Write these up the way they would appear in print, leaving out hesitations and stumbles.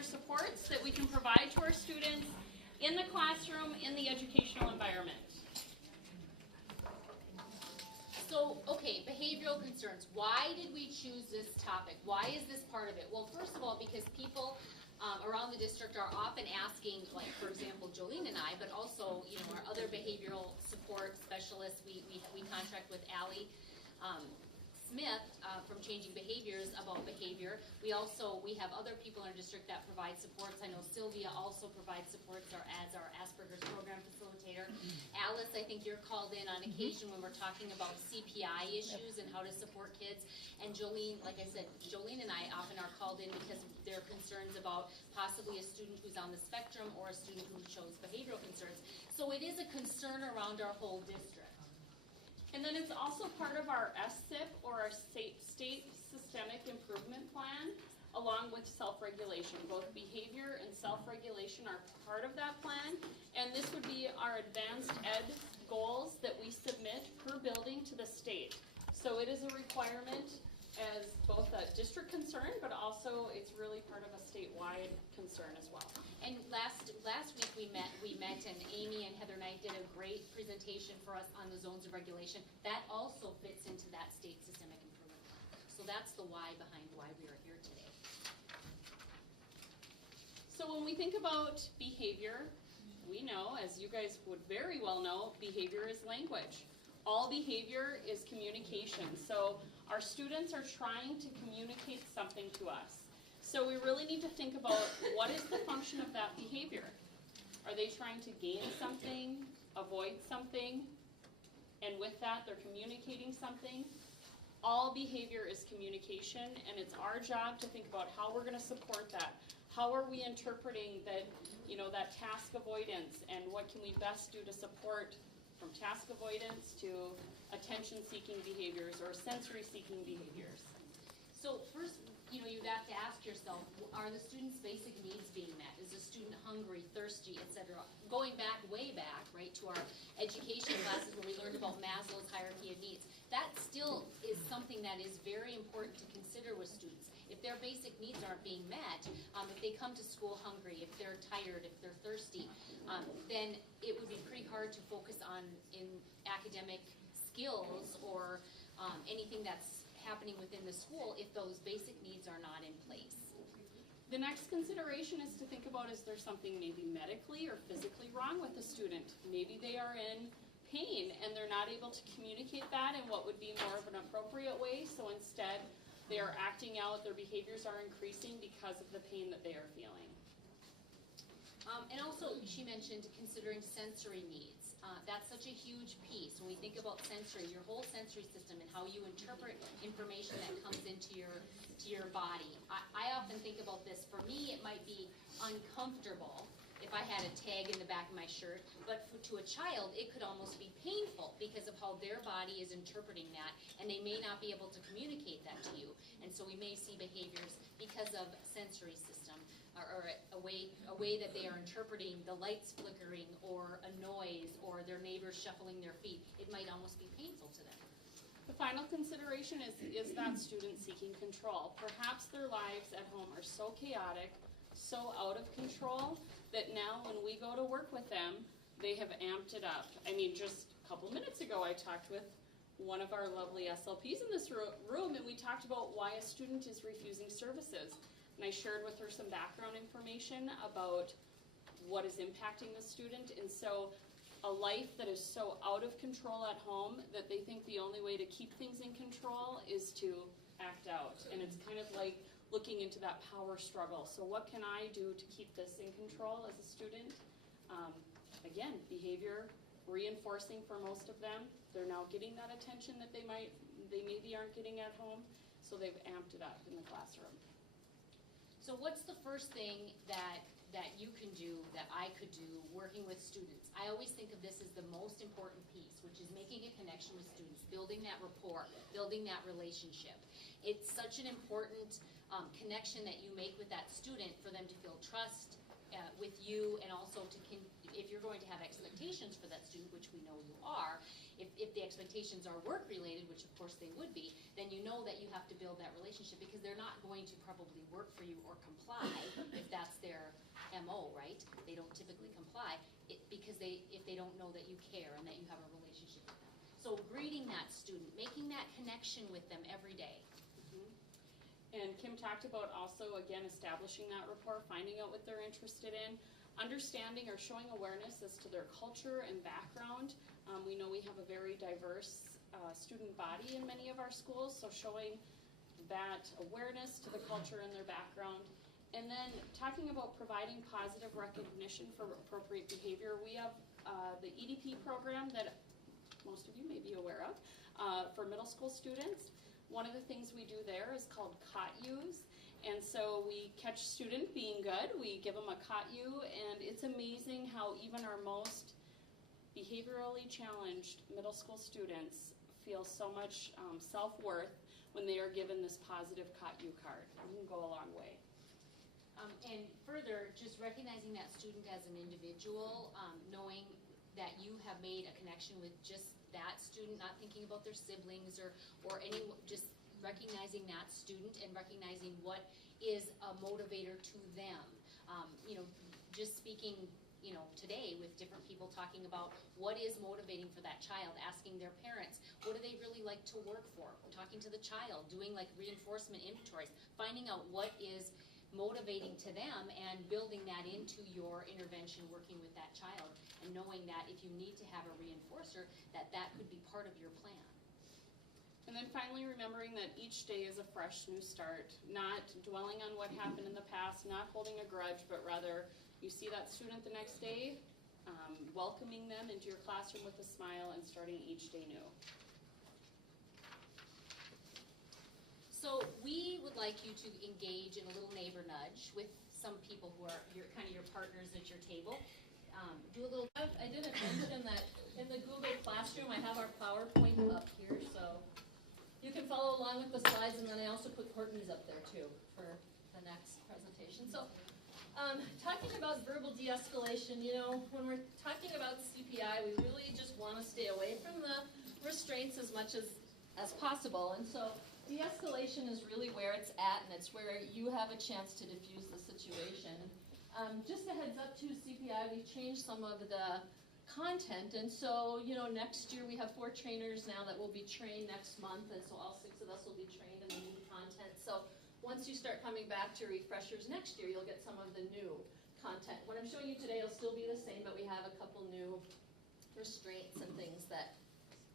behavior supports that we can provide to our students in the classroom, in the educational environment. So, okay, behavioral concerns. Why did we choose this topic? Why is this part of it? Well, first of all, because people around the district are often asking, like, for example, Jolene and I, but also, you know, our other behavioral support specialists. We contract with Allie Smith from Changing Behaviors about behavior. We have other people in our district that provide supports. I know Sylvia also provides supports as our Asperger's program facilitator. Alice, I think you're called in on occasion when we're talking about CPI issues and how to support kids. And Jolene, like I said, Jolene and I often are called in because there are concerns about possibly a student who's on the spectrum or a student who shows behavioral concerns. So it is a concern around our whole district. And then it's also part of our SSIP, or our State Systemic Improvement Plan, along with self-regulation. Both behavior and self-regulation are part of that plan. And this would be our advanced ed goals that we submit per building to the state. So it is a requirement as both a district concern, but also it's really part of a statewide concern as well. And last week we met and Amy and Heather Knight did a great presentation for us on the zones of regulation. That also fits into that state systemic improvement plan. So that's the why behind why we are here today. So when we think about behavior, we know, as you guys would very well know, behavior is language. All behavior is communication. So our students are trying to communicate something to us. So we really need to think about what is the function of that behavior. Are they trying to gain something, avoid something, and with that they're communicating something? All behavior is communication, and it's our job to think about how we're going to support that. How are we interpreting that, that task avoidance, and what can we best do to support from task avoidance to attention-seeking behaviors or sensory-seeking behaviors? So first, you'd have to ask yourself, are the students' basic needs being met? Is the student hungry, thirsty, etc.? Going way back, right, to our education classes where we learned about Maslow's hierarchy of needs, that still is something that is very important to consider with students. If their basic needs aren't being met, if they come to school hungry, if they're tired, if they're thirsty, then it would be pretty hard to focus on in academic skills or anything that's happening within the school if those basic needs are not in place. The next consideration is to think about, is there something maybe medically or physically wrong with the student? Maybe they are in pain and they're not able to communicate that in what would be more of an appropriate way, so instead they are acting out, their behaviors are increasing because of the pain that they are feeling. And also, she mentioned considering sensory needs. That's such a huge piece. When we think about sensory, your whole sensory system and how you interpret information that comes into your body. I often think about this. For me, it might be uncomfortable if I had a tag in the back of my shirt, but to a child, it could almost be painful because of how their body is interpreting that, and they may not be able to communicate that to you. And so we may see behaviors because of sensory system, or a way that they are interpreting the lights flickering, or a noise, or their neighbors shuffling their feet. It might almost be painful to them. The final consideration is that student seeking control. Perhaps their lives at home are so chaotic, so out of control, that now when we go to work with them, they have amped it up. I mean, just a couple minutes ago I talked with one of our lovely SLPs in this room, and we talked about why a student is refusing services. And I shared with her some background information about what is impacting the student. And so a life that is so out of control at home that they think the only way to keep things in control is to act out. And it's kind of like looking into that power struggle. So what can I do to keep this in control as a student? Again, behavior reinforcing for most of them. They're now getting that attention that they maybe aren't getting at home, so they've amped it up in the classroom. So what's the first thing that you can do, that I could do, working with students? I always think of this as the most important piece, which is making a connection with students, building that rapport, building that relationship. It's such an important connection that you make with that student for them to feel trust with you, and also if you're going to have expectations for that student, which we know you are, if the expectations are work related, which of course they would be, then you know that you have to build that relationship, because they're not going to probably work for you or comply if that's because if they don't know that you care and that you have a relationship with them. So greeting that student, making that connection with them every day. And Kim talked about also, again, establishing that rapport, finding out what they're interested in, understanding or showing awareness as to their culture and background. We know we have a very diverse student body in many of our schools, so showing that awareness to the culture and their background. And then talking about providing positive recognition for appropriate behavior. We have the EDP program that most of you may be aware of for middle school students. One of the things we do there is called caught yous. And so we catch student being good, we give them a caught you, and it's amazing how even our most behaviorally challenged middle school students feel so much self-worth when they are given this positive caught you card. It can go a long way. And further, just recognizing that student as an individual, knowing that you have made a connection with just that student, not thinking about their siblings or any, just recognizing that student and recognizing what is a motivator to them. You know, just speaking, you know, today with different people talking about what is motivating for that child, asking their parents, what do they really like to work for? Talking to the child, doing like reinforcement inventories, finding out what is motivating to them and building that into your intervention working with that child, and knowing that if you need to have a reinforcer, that could be part of your plan. And then finally remembering that each day is a fresh new start, not dwelling on what happened in the past, not holding a grudge, but rather you see that student the next day, welcoming them into your classroom with a smile and starting each day new. So we would like you to engage in a little neighbor nudge with some people who are your partners at your table. Do a little. I didn't mention that in the Google Classroom I have our PowerPoint up here, so you can follow along with the slides, and then I also put Courtney's up there too for the next presentation. So talking about verbal de-escalation, you know, when we're talking about CPI, we really just want to stay away from the restraints as much as possible. And so de-escalation is really where it's at, and it's where you have a chance to diffuse the situation. Just a heads up to CPI, we've changed some of the content, and so, you know, next year we have 4 trainers now that will be trained next month, and so all 6 of us will be trained in the new content. So once you start coming back to refreshers next year, you'll get some of the new content. What I'm showing you today will still be the same, but we have a couple new restraints and things that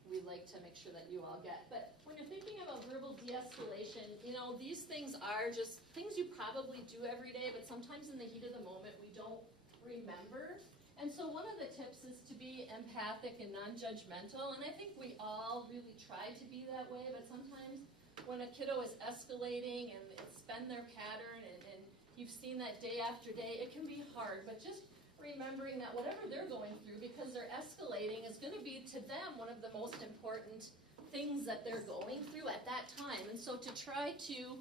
we'd like to make sure that you all get. But when you're thinking about verbal de-escalation, you know, these things are just things you probably do every day, but sometimes in the heat of the moment we don't remember. And so one of the tips is to be empathic and non-judgmental, and I think we all really try to be that way, but sometimes when a kiddo is escalating and it's been their pattern and you've seen that day after day, it can be hard, but just remembering that whatever they're going through, because they're escalating, is going to be to them one of the most important things that they're going through at that time. And so to try to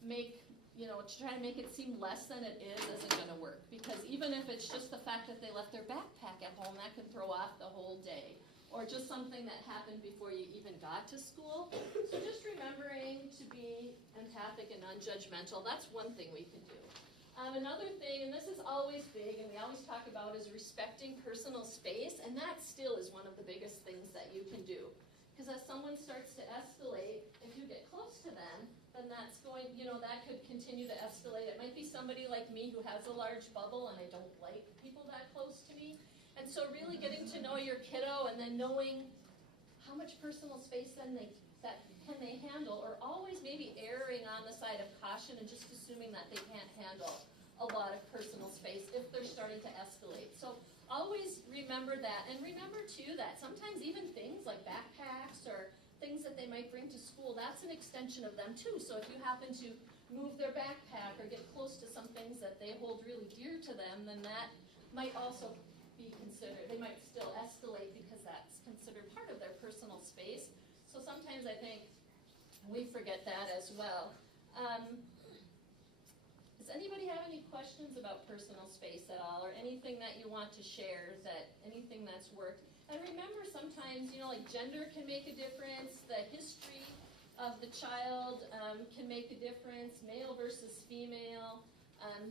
make, you know, to try to make it seem less than it is isn't going to work, because even if it's just the fact that they left their backpack at home, that can throw off the whole day, or just something that happened before you even got to school. So just remembering to be empathic and non-judgmental, that's one thing we can do. Another thing, and this is always big, and we always talk about, is respecting personal space, and that still is one of the biggest things that you can do. Because as someone starts to escalate, if you get close to them, then that's going, you know, that could continue to escalate. It might be somebody like me who has a large bubble, and I don't like people that close to me. And so really getting to know your kiddo and then knowing how much personal space then can they handle, or always maybe erring on the side of caution and just assuming that they can't handle a lot of personal space if they're starting to escalate. So always remember that, and remember too that sometimes even things like backpacks or things that they might bring to school, that's an extension of them too. So if you happen to move their backpack or get close to some things that they hold really dear to them, then that might also be considered, they might still escalate because that's considered part of their personal space. So sometimes I think we forget that as well. Does anybody have any questions about personal space at all, or anything that you want to share, anything that's worked? And remember, sometimes, you know, like gender can make a difference, the history of the child can make a difference, male versus female.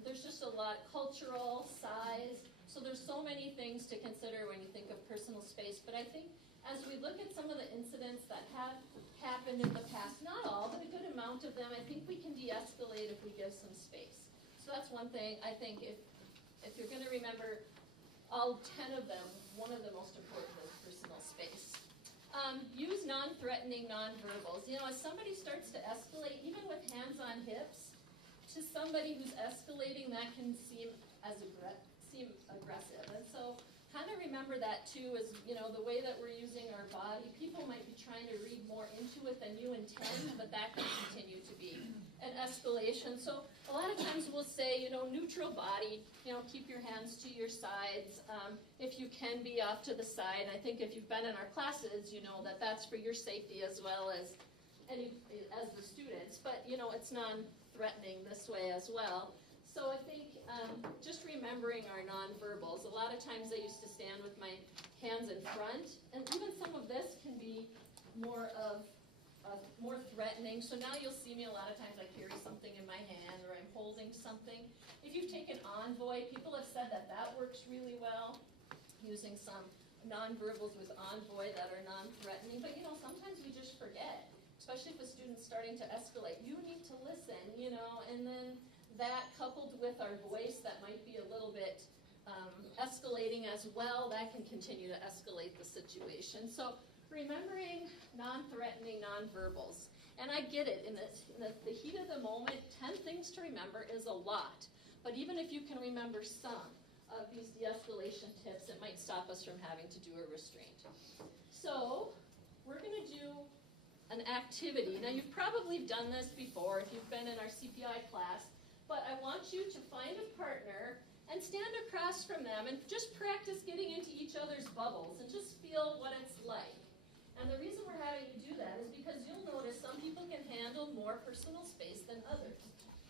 There's just a lot, cultural, size, so there's so many things to consider when you think of personal space. But I think as we look at some of the incidents that have happened in the past, not all, but a good amount of them, I think we can de-escalate if we give some space. So that's one thing. I think if you're going to remember all 10 of them, one of the most important is personal space. Use non-threatening nonverbals. You know, as somebody starts to escalate, even with hands on hips, to somebody who's escalating, that can seem aggressive. And so kind of remember that too, is, you know, the way that we're using our body. People might be trying to read more into it than you intend, but that can continue to be an escalation. So a lot of times we'll say, you know, neutral body, you know, keep your hands to your sides. If you can be off to the side. I think if you've been in our classes, you know that that's for your safety as well as the students. But, you know, it's non-threatening this way as well. So I think just remembering our nonverbals. A lot of times I used to stand with my hands in front, and even some of this can be more threatening. So now you'll see me a lot of times I carry something in my hand or I'm holding something. If you've taken Envoy, people have said that that works really well, using some nonverbals with Envoy that are non-threatening. But, you know, sometimes we just forget, especially if a student's starting to escalate. You need to listen, you know, and then that coupled with our voice that might be a little bit escalating as well, that can continue to escalate the situation. So remembering non-threatening nonverbals. And I get it, in the heat of the moment, 10 things to remember is a lot. But even if you can remember some of these de-escalation tips, it might stop us from having to do a restraint. So we're going to do an activity. Now you've probably done this before if you've been in our CPI class, but I want you to find a partner and stand across from them and just practice getting into each other's bubbles and just feel what it's like. And the reason we're having you do that is because you'll notice some people can handle more personal space than others.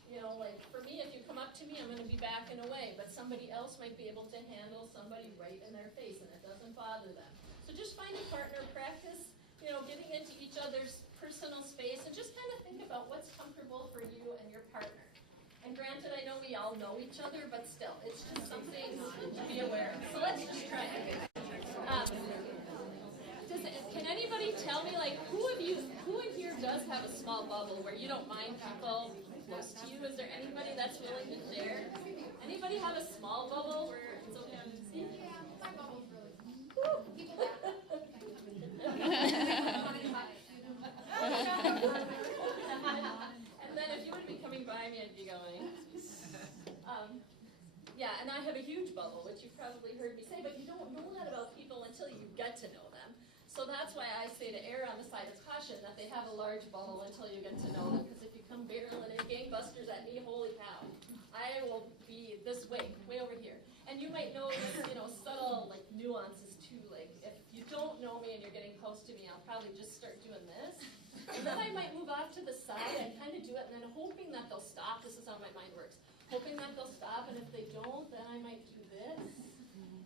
You know, like for me, if you come up to me, I'm going to be backing away, but somebody else might be able to handle somebody right in their face and it doesn't bother them. So just find a partner, practice, you know, getting into each other's personal space and just kind of think about what's comfortable for you and your partner. And granted, I know we all know each other, but still, it's just something to be aware of. So let's just try it. Can anybody tell me, like, who in here does have a small bubble where you don't mind people close to you? Is there anybody that's willing to share? Anybody have a small bubble where it's okay to see? Yeah, my bubble's really small. People And then if you would be coming by me, I'd be going. Yeah, and I have a huge bubble, which you've probably heard me say, but you don't know that about people until you get to know them. So that's why I say to err on the side of caution that they have a large bubble until you get to know them. Because if you come barreling in gangbusters at me, holy cow, I will be this way over here. And you might notice, you know, subtle like nuances too. Like if you don't know me and you're getting close to me, I'll probably just start doing this. And then I might move off to the side and kind of do it, and then hoping that they'll stop. This is how my mind works. Hoping that they'll stop, and if they don't, then I might do this.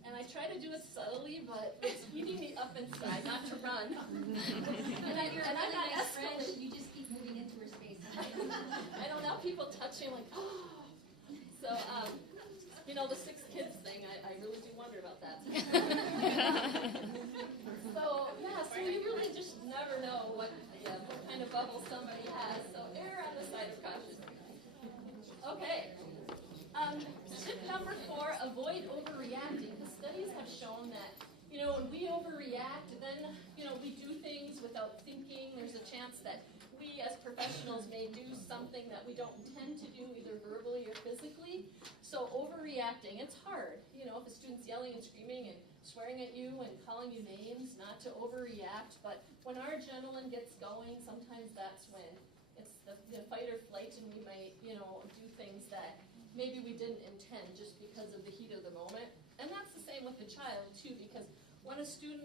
And I try to do it subtly, but it's eating me up inside, not to run. and I'm not escalating. You just keep moving into her space. I don't know, people touching like, oh. So, you know, the 6 kids thing, I really do wonder about that. So, yeah, so you really just never know what kind of bubble somebody has. So err on the side of caution. Okay. Tip number 4, avoid overreacting. The studies have shown that, you know, when we overreact, then, you know, we do things without thinking. There's a chance that we as professionals may do something that we don't intend to do, either verbally or physically. So overreacting, it's hard. You know, if a student's yelling and screaming and swearing at you and calling you names, not to overreact. But when our adrenaline gets going, sometimes that's when it's the fight or flight, and we might, you know, do things that maybe we didn't intend just because of the heat of the moment. And that's the same with the child too, because when a student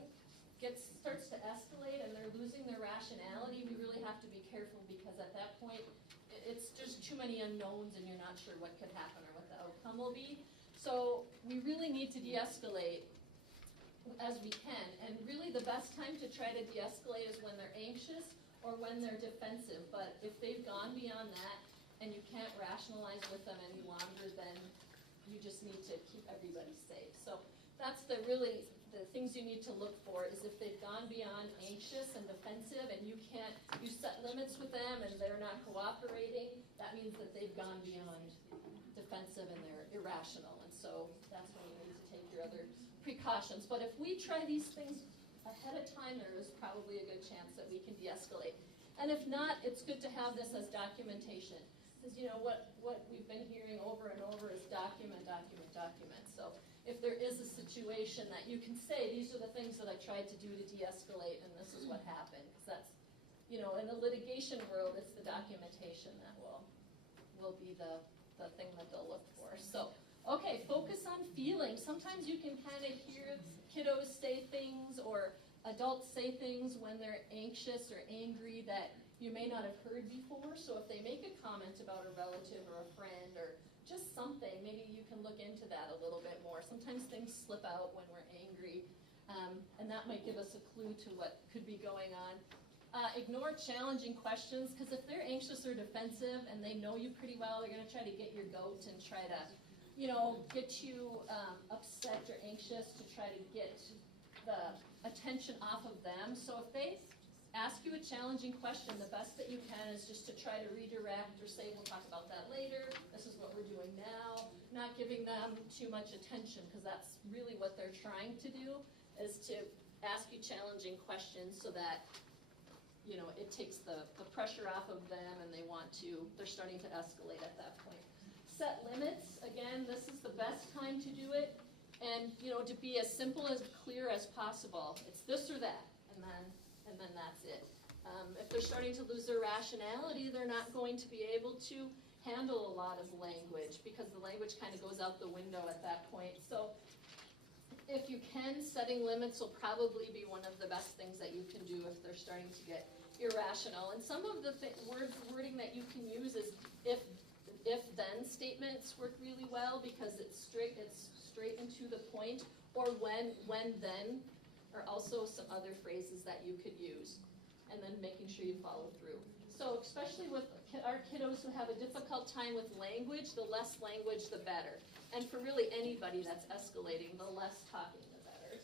starts to escalate and they're losing their rationality, we really have to be careful, because at that point it's just too many unknowns and you're not sure what could happen or what the outcome will be. So we really need to de-escalate as we can, and really the best time to try to de-escalate is when they're anxious or when they're defensive. But if they've gone beyond that, and you can't rationalize with them any longer, then you just need to keep everybody safe. So that's the things you need to look for is if they've gone beyond anxious and defensive and you set limits with them and they're not cooperating, that means that they've gone beyond defensive and they're irrational. And so that's when you need to take your other precautions. But if we try these things ahead of time, there is probably a good chance that we can de-escalate. And if not, it's good to have this as documentation. Because what we've been hearing over and over is document. So if there is a situation that you can say, these are the things that I tried to do to de-escalate and this is what happened. Because that's, in the litigation world, it's the documentation that will be the thing that they'll look for. So, okay, focus on feelings. Sometimes you can kind of hear kiddos say things or adults say things when they're anxious or angry that you may not have heard before. So if they make a comment about a relative or a friend or just something, maybe you can look into that a little bit more. Sometimes things slip out when we're angry, and that might give us a clue to what could be going on. Ignore challenging questions, because if they're anxious or defensive and they know you pretty well, they're going to try to get your goat and try to, get you upset or anxious to try to get the attention off of them. So if they ask you a challenging question, the best that you can is just to try to redirect or say, we'll talk about that later, this is what we're doing now, not giving them too much attention, because that's really what they're trying to do, is to ask you challenging questions so that, it takes the pressure off of them and they're starting to escalate at that point. Set limits, again, this is the best time to do it, and, to be as simple as clear as possible. It's this or that, and then that's it. If they're starting to lose their rationality, they're not going to be able to handle a lot of language because the language kind of goes out the window at that point. So if you can, setting limits will probably be one of the best things that you can do if they're starting to get irrational. And some of the wording that you can use is if-then statements work really well because it's straight and to the point, or when-then are also some other phrases that you could use, and then making sure you follow through. So especially with our kiddos who have a difficult time with language, the less language, the better. And for really anybody that's escalating, the less talking, the better.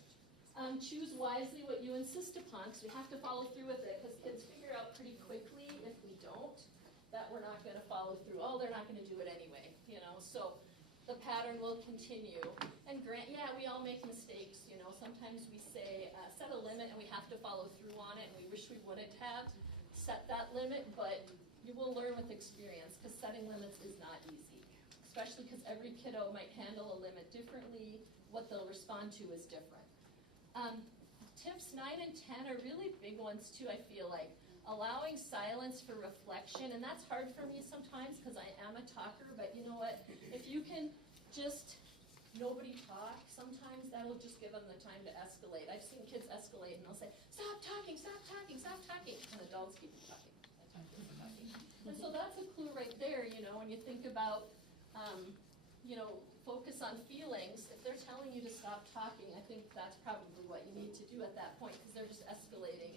Choose wisely what you insist upon, because we have to follow through with it, because kids figure out pretty quickly if we don't, that we're not going to follow through. Oh, they're not going to do it anyway, So the pattern will continue. And we all make mistakes, Sometimes we say, set a limit and we have to follow through on it, and we wish we wouldn't have set that limit, but you will learn with experience, because setting limits is not easy, especially because every kiddo might handle a limit differently. What they'll respond to is different. Tips 9 and 10 are really big ones too, I feel like. Allowing silence for reflection, and that's hard for me sometimes because I am a talker, but you know what? If you can just nobody talk, sometimes that'll just give them the time to escalate. I've seen kids escalate and they'll say, stop talking, and adults keep talking. And so that's a clue right there, when you think about, focus on feelings. If they're telling you to stop talking, I think that's probably what you need to do at that point, because they're just escalating.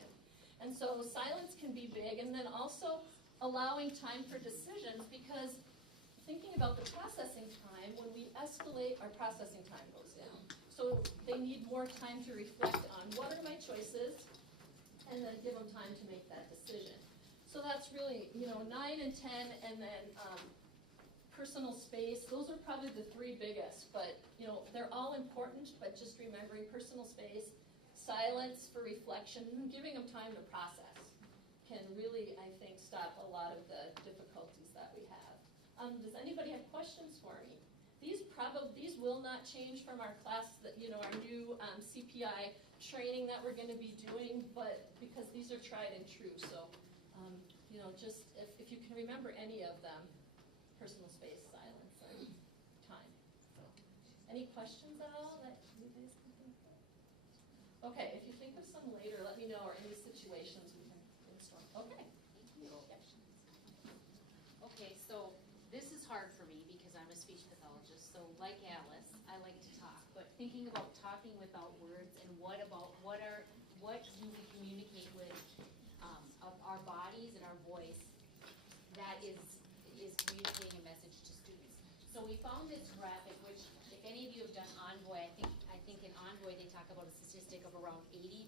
And so silence can be big, and then also allowing time for decisions, because thinking about the processing time, when we escalate, our processing time goes down. So they need more time to reflect on what are my choices, and then give them time to make that decision. So that's really, 9 and 10, and then personal space. Those are probably the three biggest, but they're all important, but just remembering personal space, silence for reflection, and giving them time to process can really, I think, stop a lot of the difficulties that we have. Does anybody have questions for me? These will not change from our class, that our new CPI training that we're going to be doing, but because these are tried and true. So, just if you can remember any of them, personal space, silence, and time. So, any questions at all that you guys can think of? Okay, if you think of some later, let me know, or any situations we can brainstorm. Okay. Okay, so this is hard for me because I'm a speech pathologist. So like Alice, I like to talk, but thinking about talking without words, and what do we communicate with of our bodies and our voice, that is message to students. So we found this graphic, which if any of you have done Envoy, I think in Envoy they talk about a statistic of around 80%,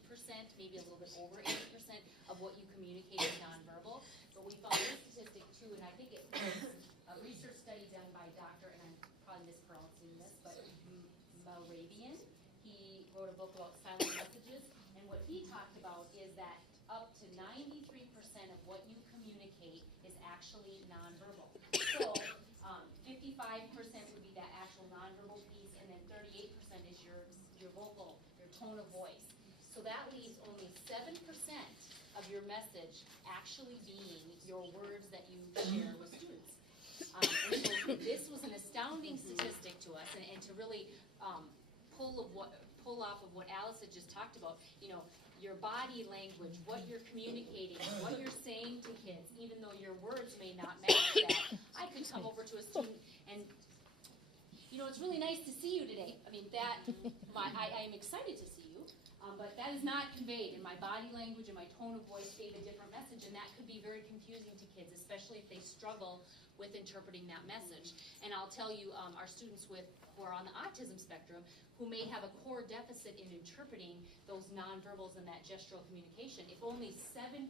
maybe a little bit over 80% of what you communicate is nonverbal. But we found this statistic too, and I think it was a research study done by Dr., and I'm probably mispronouncing this, but Moravian. He wrote a book about silent messages, and what he talked about is that up to 93% of what you communicate is actually nonverbal. So 55% would be that actual nonverbal piece, and then 38% is your vocal, your tone of voice. So that leaves only 7% of your message actually being your words that you share with students. And so this was an astounding statistic to us, and to really pull off of what Alice had just talked about, you know, your body language, what you're communicating, what you're saying to kids, even though your words may not match that. I could come over to a student and, you know, it's really nice to see you today. I mean, I am excited to see you, but that is not conveyed, and my body language and my tone of voice gave a different message, and that could be very confusing to kids, especially if they struggle with interpreting that message. And I'll tell you, our students who are on the autism spectrum, who may have a core deficit in interpreting those nonverbals and that gestural communication, if only 7%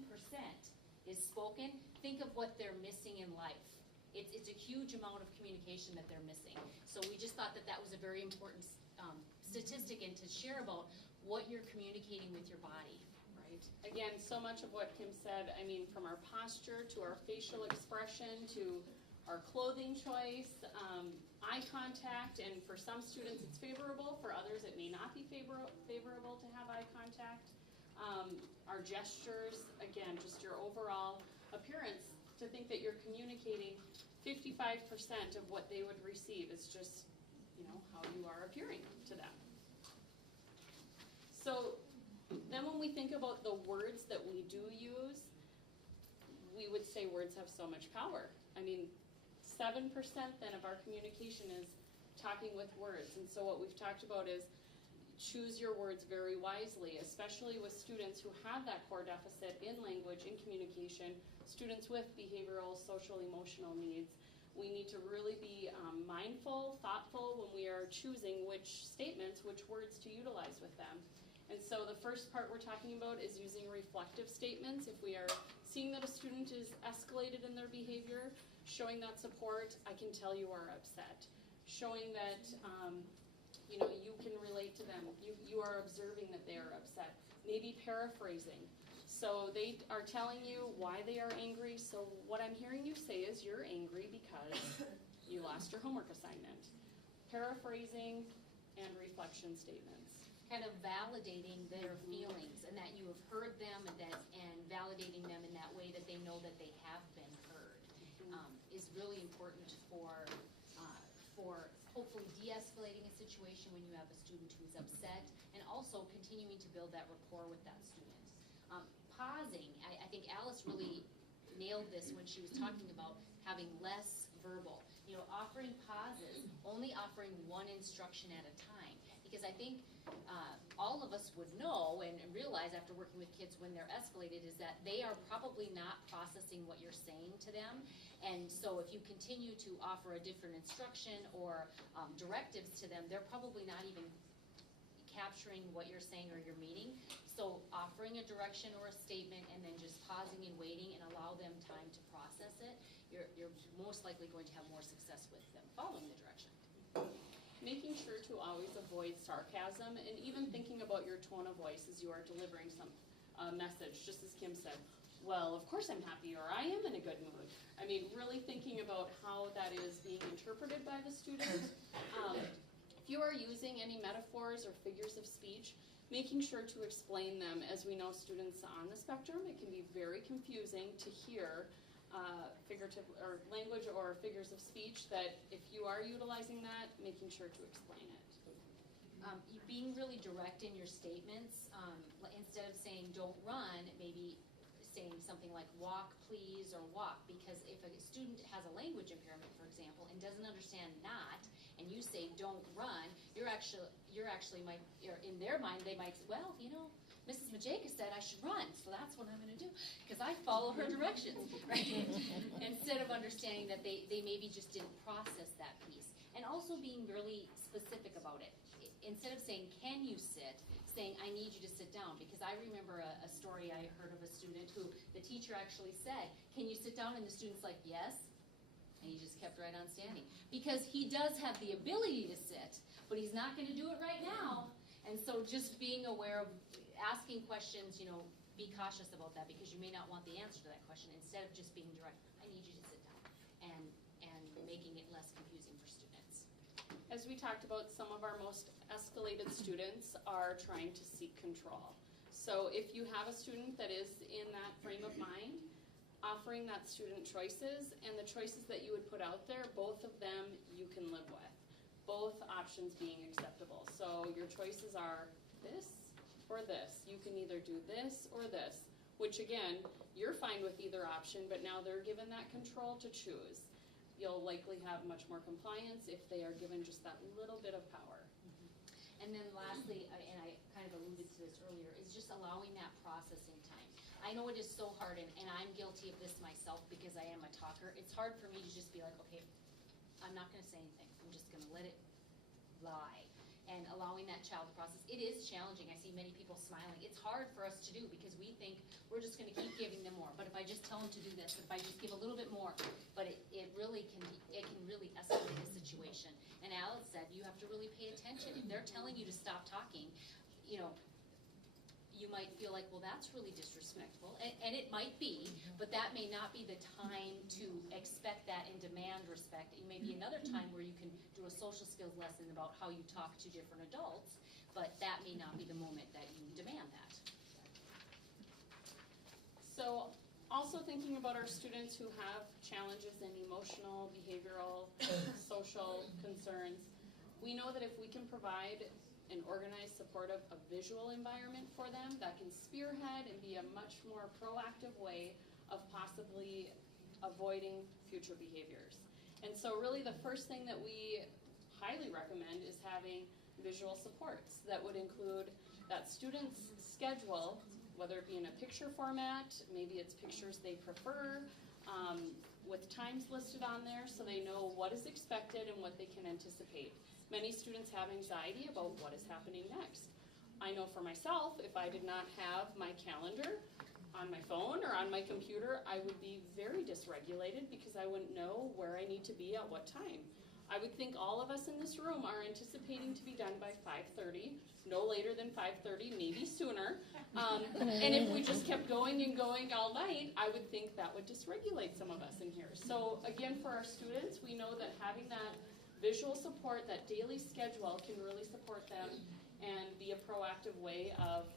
is spoken, think of what they're missing in life. It's a huge amount of communication that they're missing. So we just thought that that was a very important statistic, and to share about what you're communicating with your body. Right. Again, so much of what Kim said, I mean, from our posture to our facial expression to our clothing choice, eye contact, and for some students it's favorable, for others it may not be favorable to have eye contact. Our gestures, again, just your overall appearance, to think that you're communicating 55% of what they would receive is just, you know, how you are appearing to them. So then when we think about the words that we do use, we would say words have so much power. I mean, 7% then of our communication is talking with words. And so what we've talked about is choose your words very wisely, especially with students who have that core deficit in language, in communication, students with behavioral, social, emotional needs. We need to really be mindful, thoughtful when we are choosing which statements, which words to utilize with them. And so the first part we're talking about is using reflective statements. If we are seeing that a student is escalated in their behavior, showing that support, I can tell you are upset. Showing that you know, you can relate to them. You are observing that they are upset. Maybe paraphrasing. So they are telling you why they are angry. So what I'm hearing you say is you're angry because you lost your homework assignment. Paraphrasing and reflection statements. Kind of validating their feelings, and that you have heard them, and validating them in that way that they know that they have been heard, is really important for hopefully de-escalating a situation when you have a student who's upset, and also continuing to build that rapport with that student. Pausing, I think Alice really nailed this when she was talking about having less verbal. You know, offering pauses, only offering one instruction at a time. Because I think all of us would know and realize after working with kids when they're escalated is that they are probably not processing what you're saying to them. And so if you continue to offer a different instruction or directives to them, they're probably not even capturing what you're saying or your meaning. So offering a direction or a statement and then just pausing and waiting and allow them time to process it, you're most likely going to have more success with them following the direction. Making sure to always avoid sarcasm, and even thinking about your tone of voice as you are delivering some message, just as Kim said, well, of course I'm happy, or I am in a good mood. I mean, really thinking about how that is being interpreted by the student. If you are using any metaphors or figures of speech, making sure to explain them. As we know, students on the spectrum, it can be very confusing to hear figurative or language or figures of speech, that if you are utilizing that, making sure to explain it. Being really direct in your statements, instead of saying don't run, maybe saying something like walk please or walk, because if a student has a language impairment, for example, and doesn't understand not, and you say don't run, you're actually in their mind they might say, well, you know, Mrs. Majeka said I should run, so that's what I'm gonna do, because I follow her directions, right? Instead of understanding that they maybe just didn't process that piece. And also being really specific about it. Instead of saying, can you sit, saying, I need you to sit down. Because I remember a story I heard of a student who the teacher actually said, can you sit down? And the student's like, yes. And he just kept right on standing. Because he does have the ability to sit, but he's not gonna do it right now. And so just being aware of asking questions, be cautious about that, because you may not want the answer to that question. Instead of just being direct, I need you to sit down, and making it less confusing for students. As we talked about, some of our most escalated students are trying to seek control. So if you have a student that is in that frame of mind, offering that student choices, and the choices that you would put out there, both of them you can live with. Both options being acceptable. So your choices are this or this. You can either do this or this, which again, you're fine with either option, but now they're given that control to choose. You'll likely have much more compliance if they are given just that little bit of power. And then lastly, and I kind of alluded to this earlier, is just allowing that processing time. I know it is so hard, and I'm guilty of this myself because I am a talker. It's hard for me to just be like, okay, I'm not gonna say anything. I'm just gonna let it lie. And allowing that child to process. It is challenging. I see many people smiling. It's hard for us to do because we think we're just gonna keep giving them more. But if I just tell them to do this, if I just give a little bit more, but it really can really escalate the situation. And Alex said, you have to really pay attention. If they're telling you to stop talking, you might feel like, well, that's really disrespectful, and it might be, but that may not be the time to expect that and demand respect. It may be another time where you can do a social skills lesson about how you talk to different adults, but that may not be the moment that you demand that. So also thinking about our students who have challenges in emotional, behavioral, social concerns, we know that if we can provide an organized, supportive, a visual environment for them that can spearhead and be a much more proactive way of possibly avoiding future behaviors. And so really the first thing that we highly recommend is having visual supports that would include that student's schedule, whether it be in a picture format, maybe it's pictures they prefer, with times listed on there so they know what is expected and what they can anticipate. Many students have anxiety about what is happening next. I know for myself, if I did not have my calendar on my phone or on my computer, I would be very dysregulated because I wouldn't know where I need to be at what time. I would think all of us in this room are anticipating to be done by 5:30, no later than 5:30, maybe sooner. And if we just kept going and going all night, I would think that would dysregulate some of us in here. So again, for our students, we know that having that visual support, that daily schedule can really support them and be a proactive way of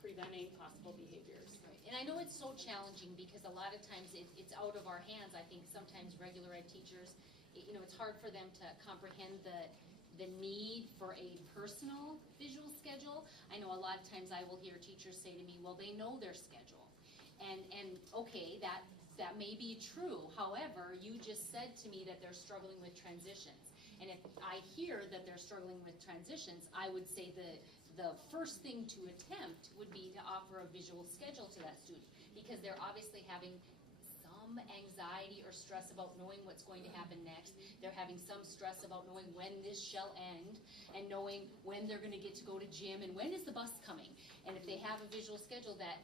preventing possible behaviors. Right. And I know it's so challenging because a lot of times it's out of our hands. I think sometimes regular ed teachers, it's hard for them to comprehend the need for a personal visual schedule. I know a lot of times I will hear teachers say to me, well, they know their schedule. And okay, that may be true. However, you just said to me that they're struggling with transitions. And if I hear that they're struggling with transitions, I would say the first thing to attempt would be to offer a visual schedule to that student, because they're obviously having some anxiety or stress about knowing what's going to happen next. They're having some stress about knowing when this shall end and knowing when they're going to get to go to gym and when is the bus coming. And if they have a visual schedule, that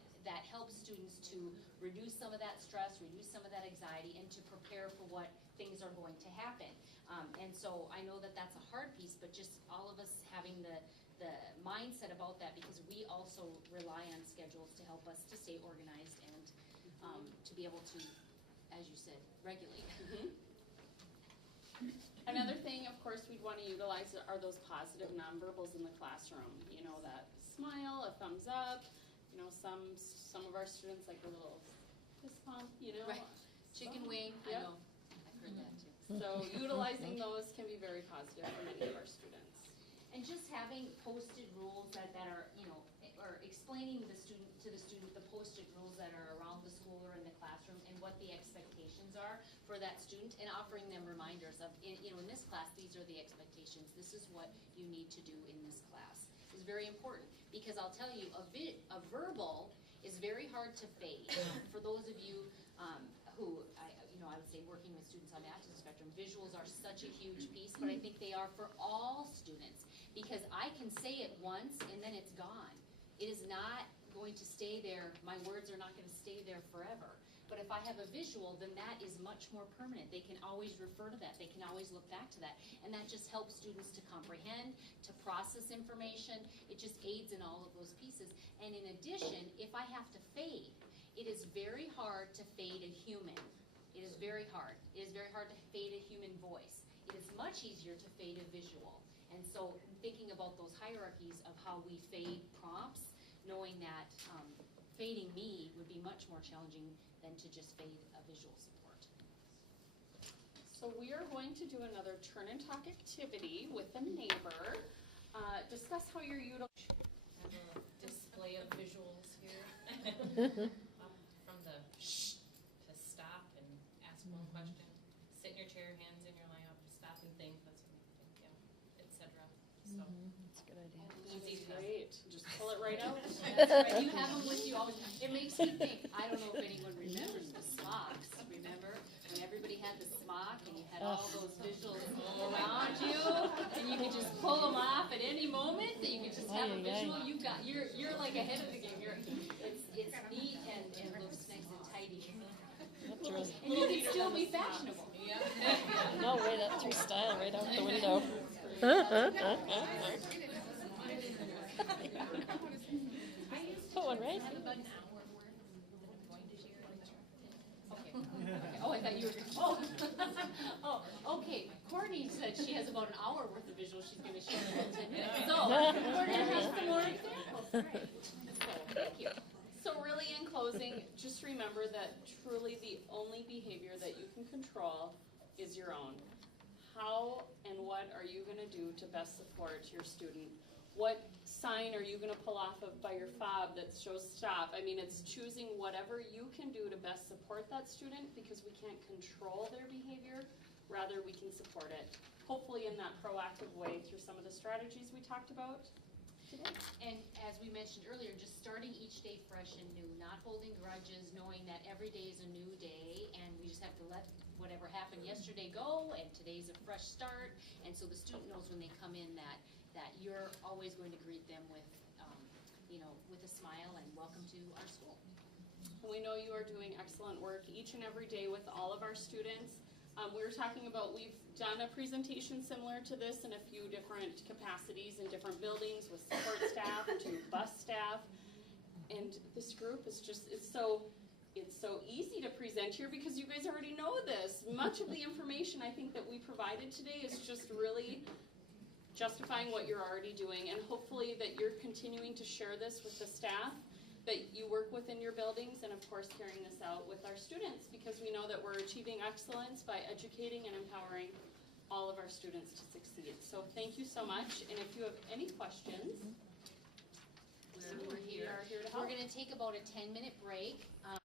helps students to reduce some of that stress, reduce some of that anxiety, and to prepare for what things are going to happen. And so I know that that's a hard piece, but just all of us having the mindset about that, because we also rely on schedules to help us to stay organized and to be able to, as you said, regulate. Mm-hmm. Another thing, of course, we'd want to utilize are those positive nonverbals in the classroom. That smile, a thumbs up. Some of our students like a little fist pump, Right. Chicken wing, yep. I know. I've heard that too. So utilizing those can be very positive for many of our students. And just having posted rules that are, or explaining to the student the posted rules that are around the school or in the classroom and what the expectations are for that student, and offering them reminders of, in this class, these are the expectations. This is what you need to do in this class. is very important, because I'll tell you, a verbal is very hard to fade. For those of you who, I would say working with students on the autism spectrum, visuals are such a huge piece, but I think they are for all students, because I can say it once and then it's gone. It is not going to stay there, my words are not gonna stay there forever. But if I have a visual, then that is much more permanent. They can always refer to that. They can always look back to that. And that just helps students to comprehend, to process information. It just aids in all of those pieces. And in addition, if I have to fade, it is very hard to fade a human. It is very hard. It is very hard to fade a human voice. It is much easier to fade a visual. And so thinking about those hierarchies of how we fade prompts, knowing that fading me would be much more challenging than to just fade a visual support. So we are going to do another turn and talk activity with a neighbor. Discuss how you're utilizing. Have a display of visuals here. From the shh to stop and ask one question. Sit in your chair, hands in your lap, stop and think, that's what I think, yeah, etc. So That's a good idea. easy to Great, just pull it right out. That's right. You have them with you always. It makes me think, I don't know if anyone remembers the smocks. Remember when everybody had the smock and you had all those visuals around you, and you could just pull them off at any moment, that you could just have a visual. You're like ahead of the game. It's neat and looks nice and tidy. That threw, And you can still be fashionable. no way, that threw style right out the window. Put one right. Oh, I thought you were. Oh, okay. Courtney said she has about an hour worth of visuals she's going to share in about 10 minutes. So we're going to have some more examples. Right. So thank you. So really in closing, just remember that truly the only behavior that you can control is your own. How and what are you going to do to best support your student? What sign are you going to pull off of by your fob that shows stop? I mean, it's choosing whatever you can do to best support that student, because we can't control their behavior, rather we can support it. Hopefully in that proactive way through some of the strategies we talked about today. And as we mentioned earlier, just starting each day fresh and new, not holding grudges, knowing that every day is a new day, and we just have to let whatever happened yesterday go, and today's a fresh start. And so the student knows when they come in that you're always going to greet them with, with a smile and welcome to our school. And we know you are doing excellent work each and every day with all of our students. We were talking about, we've done a presentation similar to this in a few different capacities in different buildings with support staff to bus staff. And this group is just, it's so easy to present here because you guys already know this. Much of the information I think that we provided today is just really justifying what you're already doing, and hopefully that you're continuing to share this with the staff that you work with in your buildings, and of course carrying this out with our students, because we know that we're achieving excellence by educating and empowering all of our students to succeed. So thank you so much, and if you have any questions, We're here. we are here to We're help. going to take about a 10-minute break.